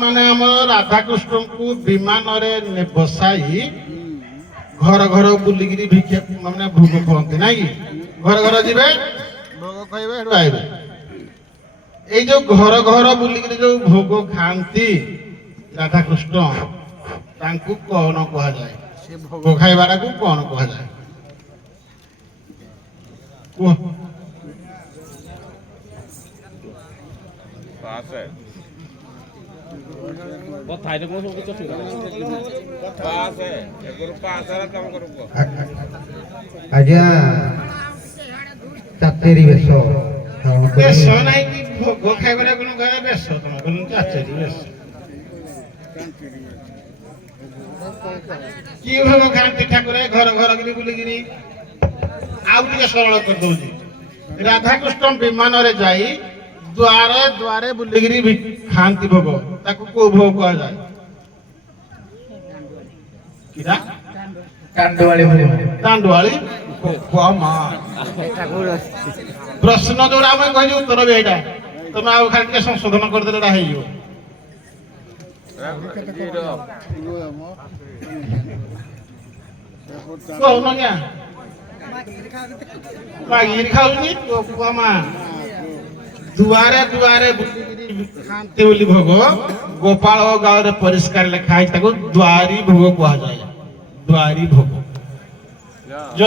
ମାନେ ଆମର ରାଧାକୃଷ୍ଣଙ୍କୁ ବିମାନରେ ବସାଇ ଘର ଘର ବୁଲିକିରି ଭିକ୍ଷା ମାନେ ଭୋଗ ଖୁଆନ୍ତି ନାଇଁ କି ଘର ଘର ଯିବେ ଭୋଗ ଖାଇବେ ସେଠୁ ଆଇବେ ଏଇ ଯୋଉ ଘର ଘର ବୁଲିକିରି ଯୋଉ ଭୋଗ ଖାଆନ୍ତି ରାଧାକୃଷ୍ଣ ତାଙ୍କୁ କଣ କୁହାଯାଏ ସେ ଭୋଗ ଖାଇବାଟାକୁ କଣ କୁହାଯାଏ କୁହ ଆଜ୍ଞା ଚାତେରି ବେଶ ବେଶ ନାଇଁ କି ଭୋଗ ଖାଇବାଟା କଣ କୁହାଯାଏ ବେଶ ତମେ କହିଲ ଚାଚେରି ବେଶ କି ଭୋଗ ଖାଆନ୍ତି ଠାକୁର ଘର ଘର କିରି ବୁଲିକିରି ଆଉ ଟିକେ ସରଳ କରିଦଉଛି ରାଧାକୃଷ୍ଣ ବିମାନରେ ଯାଇ ଦ୍ୱାରେ ଦ୍ୱାରେ ବୁଲିକିରି ଖାଆନ୍ତି ଭୋଗ ତାକୁ କୋଉ ଭୋଗ କୁହାଯାଏ କିରା ଦାଣ୍ଡୁଆଳି ପ୍ରଶ୍ନ ଯୋଉଟା ଆମେ କହିଛୁ ଉତ୍ତର ବି ଏଇଟା ତମେ ଆଉ ଖାଲି ଟିକେ ସଂଶୋଧନ କରିଦେଲେ ଏଇଟା ହେଇଯିବ କହୁନ ଆଜ୍ଞା ମାଗିରି ଖାଉନି ମା ଦୁଆରେ ଦୁଆରେ ଖାଆନ୍ତି ବୋଲି ଭୋଗ ଗୋପାଳ ଗାଁରେ ପରିଷ୍କାର ଲେଖା ହେଇଛି ତାକୁ ଦ୍ୱାରୀ ଭୋଗ କୁହାଯାଏ ଦ୍ୱାରୀ ଭୋଗ ଜ